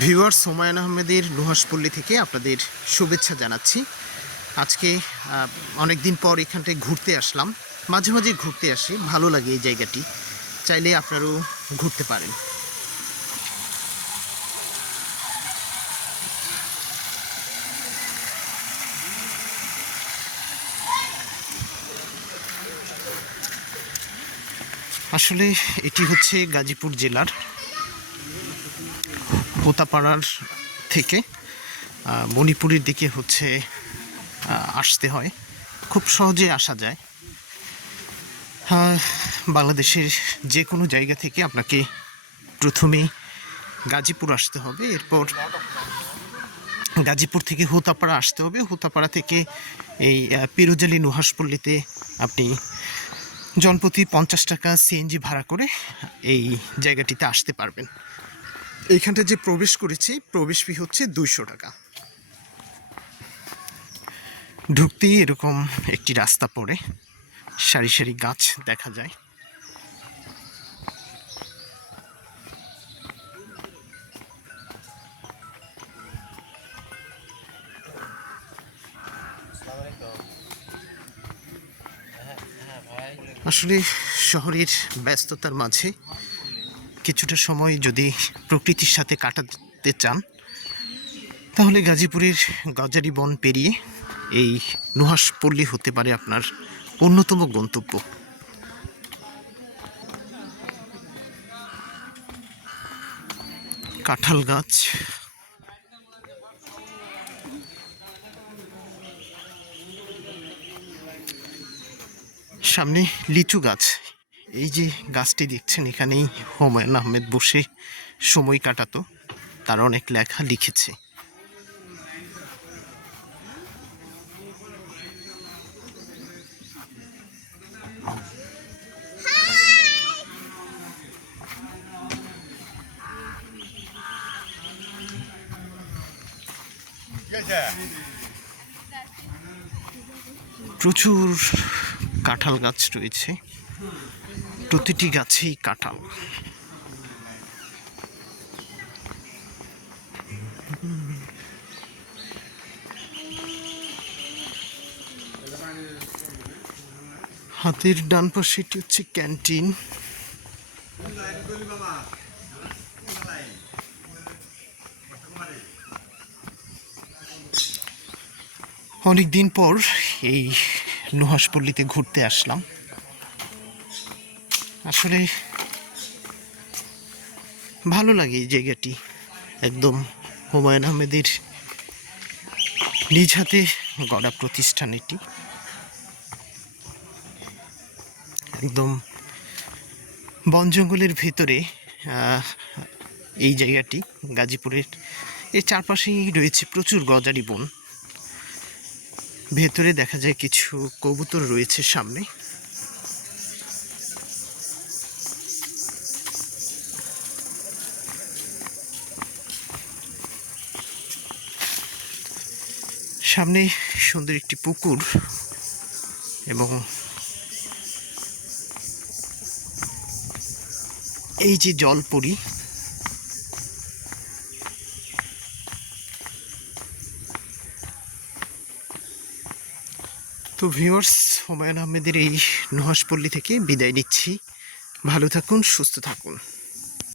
Viewers সোমায়ন আহমেদের নুহাসপল্লী থেকে আপনাদের শুভেচ্ছা জানাচ্ছি। আজকে অনেক দিন পর এখানটায় ঘুরতে আসলাম। মাঝে মাঝে ঘুরতে আসি, ভালো লাগে এই জায়গাটি। চাইলে আপনারাও ঘুরতে পারেন। আসলে এটি হচ্ছে গাজীপুর জেলার হোতাপাড়ার থেকে মণিপুরের দিকে হচ্ছে আসতে হয়। খুব সহজে আসা যায়। বাংলাদেশের যে কোনো জায়গা থেকে আপনাকে প্রথমে গাজীপুর আসতে হবে। এরপর গাজীপুর থেকে হোতাপাড়া আসতে হবে। হোতাপাড়া থেকে এই পিরোজালি নুহাসপল্লীতে আপনি জনপ্রতি পঞ্চাশ টাকা সিএনজি ভাড়া করে এই জায়গাটিতে আসতে পারবেন। এইখানটা যে প্রবেশ করেছি, প্রবেশ ফি হচ্ছে দুইশো টাকা। ঢুকতেই এরকম একটি রাস্তা পড়ে, সারি সারি গাছ দেখা যায়। আসলে শহরের ব্যস্ততার মাঝে কিছুটা সময় যদি প্রকৃতির সাথে কাটাতে চান, তাহলে গাজীপুরের গজারি বন পেরিয়ে এই নুহাসপল্লী হতে পারে আপনার অন্যতম গন্তব্য। কাঁঠাল গাছ। সামনে লিচু গাছ। এই যে গাছটি দেখছেন, এখানেই হুমায়ুন আহমেদ বসে সময় কাটাতো। তার অনেক লেখা লিখেছে। প্রচুর কাঁঠাল গাছ রয়েছে। প্রতিটি গাছেই কাঁঠাল। হাতের ডান পাশে এটি হচ্ছে ক্যান্টিন। অনেক দিন পর এই নুহাসপল্লীতে ঘুরতে আসলাম। আসলে ভালো লাগে এই জায়গাটি। একদম হুমায়ুন আহমেদের নিজ হাতে গড়া প্রতিষ্ঠান এটি। একদম বন জঙ্গলের ভেতরে এই জায়গাটি, গাজীপুরের এর চারপাশেই রয়েছে প্রচুর গজারি বন। ভেতরে দেখা যায় কিছু কবুতর রয়েছে সামনে। সামনে সুন্দর একটি পুকুর এবং এই যে জলপরি, তো ভিউয়ার্স, হুমায়ুন আহমেদের এই নুহাসপল্লী থেকে বিদায় নিচ্ছি। ভালো থাকুন, সুস্থ থাকুন।